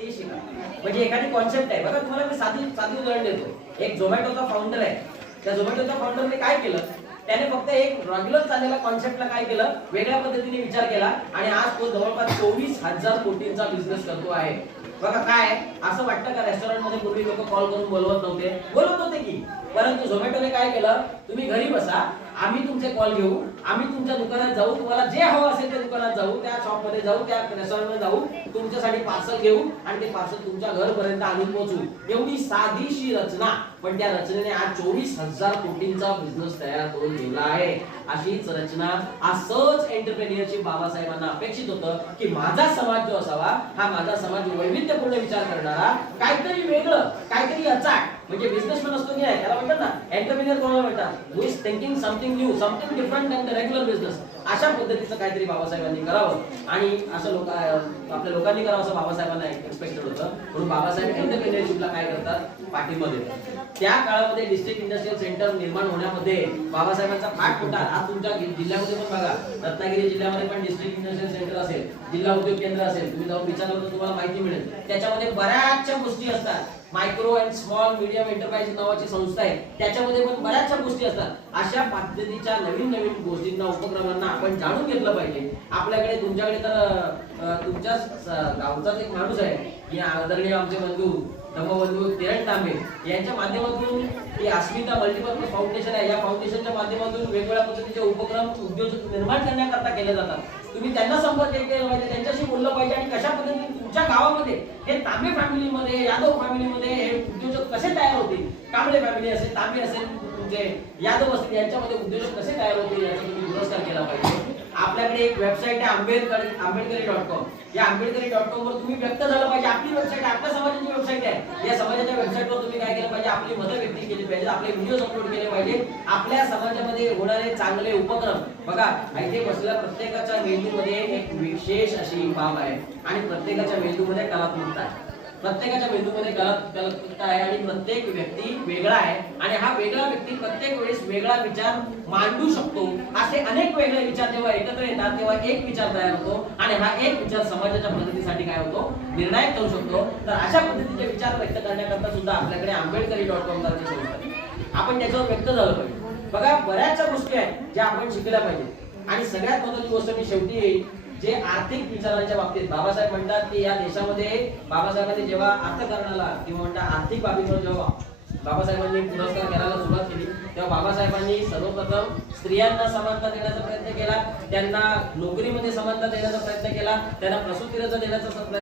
ते शिका. म्हणजे एखादी कॉन्सेप्ट आहे बघा, तुम्हाला मी साधी उदाहरण देतो. एक झोमॅटोचा फाउंडर आहे. त्या झोमॅटोच्या फाउंडरने काय केलं, त्याने फक्त एक रेग्युलर चाललेला कॉन्सेप्टला काय केलं, वेगळ्या पद्धतीने विचार केला आणि आज तो जवळपास 24,000 कोटींचा बिझनेस करतो आहे. बघा काय असं वाटतं का रेस्टॉरंट मध्ये पूर्वी लोक कॉल करून बोलवत नव्हते की, परंतु झोमॅटोने काय केलं, तुम्ही घरी बसा, आम्ही तुमचे कॉल घेऊ, आम्ही तुमच्या दुकानात जाऊ, तुम्हाला जे हवं असेल त्या दुकानात जाऊ, त्या शॉप मध्ये जाऊ, त्या रेस्टॉरंट मध्ये जाऊ, तुमच्यासाठी पार्सल घेऊ आणि ते पार्सल तुमच्या घरपर्यंत आणून पोहोचू. एवढी साधीशी रचना, पण त्या रचनेने आज 24,000 कोटींचा बिझनेस तयार करून ठेवला आहे. अशीच रचना, असंच एंटरप्रेन्युअरशिप बाबासाहेबांना अपेक्षित होतं की माझा समाज जो असावा, हा माझा समाज वैविध्यपूर्ण विचार करणारा, काहीतरी वेगळं, काहीतरी अचाट. म्हणजे बिझनेसमॅन असतो की नाही, त्याला म्हणतात ना एंटरप्रेन्युअर कोणाला म्हणतात, who is thinking something new, something different than the regular business. अशा पद्धतीचं काहीतरी बाबासाहेबांनी करावं आणि असं आपल्या लोकांनी करावं असं बाबासाहेबांना एक्सपेक्टेड होतं. म्हणून बाबासाहेब एंटरप्रेन्युअरशिपला काय करतात, पाठिंबा देतात. त्या काळामध्ये डिस्ट्रिक्ट इंडस्ट्रियल सेंटर निर्माण होण्यामध्ये बाबासाहेबांचा फाट मोठा. आज तुमच्या जिल्ह्यामध्ये पण बघा, रत्नागिरी जिल्ह्यामध्ये पण डिस्ट्रिक्ट इंडस्ट्रियल सेंटर असेल, जिल्हा उद्योग केंद्र असेल, तुम्ही जाऊन विचारलं तर तुम्हाला माहिती मिळेल. त्याच्यामध्ये बऱ्याचशा गोष्टी असतात. Micro and small medium enterprise नावाची संस्था आहे, त्याच्यामध्ये पण बऱ्याचशा गोष्टी असतात. अशा पद्धतीच्या नवीन नवीन गोष्टींना, उपक्रमांना आपण जाणून घेतलं पाहिजे. आपल्याकडे तुमच्याकडे तर तुमच्याच गावचाच एक माणूस आहे, या आदरणीय आमचे बंधू धम्मबंधू किरण तांबे यांच्या माध्यमातून ही अस्मिता मल्टीपर्पज फाउंडेशन आहे. या फाउंडेशनच्या माध्यमातून वेगवेगळ्या पद्धतीचे उपक्रम उद्योजक निर्माण करण्याकरता केले जातात. तुम्ही त्यांना संपर्क केला पाहिजे, त्यांच्याशी बोललं पाहिजे आणि कशा पद्धतीने तुमच्या गावामध्ये हे तांबे फॅमिलीमध्ये, यादव फॅमिलीमध्ये हे उद्योजक कसे तयार होतील, कांबळे फॅमिली असेल, तांबे असेल, तुमचे यादव असतील, यांच्यामध्ये उद्योजक कसे तयार होतील याचा तुम्ही पुरस्कार केला पाहिजे. आपल्याकडे एक वेबसाईट आहे आंबेडकरी.com. या आंबेडकरी.com वर तुम्ही व्यक्त झालं पाहिजे. आपली वेबसाईट आहे, आपल्या समाजाची वेबसाईट आहे. या समाजाच्या वेबसाईटवर तुम्ही काय केलं पाहिजे, आपली मतं व्यक्त केली पाहिजे, आपले व्हिडिओज अपलोड केले पाहिजे. आपल्या समाजामध्ये होणारे चांगले उपक्रम बघा, इथे बसलेल्या प्रत्येकाच्या मेंदूमध्ये एक विशेष अशी बाब आहे आणि प्रत्येकाच्या मेंदूमध्ये कलात्मकता आहे. प्रत्येकाच्या मेंदूमध्ये कलात्मकता आहे आणि प्रत्येक व्यक्ती वेगळा आहे आणि हा वेगळा व्यक्ती प्रत्येक वेळेस वेगळा विचार मांडू शकतो. असे अनेक वेगळे विचार जेव्हा एकत्र येतात तेव्हा एक विचार तयार होतो आणि हा एक विचार समाजाच्या प्रगतीसाठी काय होतो, निर्णायक ठरू शकतो. तर अशा पद्धतीचे विचार व्यक्त करण्याकरता सुद्धा आपल्याकडे आंबेडकरी.com नावाची संस्था आहे. आपण त्याच्यावर व्यक्त झालं पाहिजे. बघा, बऱ्याचशा गोष्टी आहेत ज्या आपण शिकल्या पाहिजे आणि सगळ्यात महत्त्वाची गोष्ट मी शेवटी जे आर्थिक विचारांच्या बाबतीत बाबासाहेब म्हणतात की या देशामध्ये बाबासाहेबांनी जेव्हा अर्थकारणाला किंवा म्हणतात आर्थिक बाबींवर जेव्हा बाबासाहेबांनी पुरस्कार करायला सुरुवात केली, तेव्हा बाबासाहेबांनी सर्वप्रथम स्त्रियांना समानता देण्याचा प्रयत्न केला, त्यांना नोकरीमध्ये समानता देण्याचा प्रयत्न केला, त्यांना प्रसूती रजा देण्याचा प्रयत्न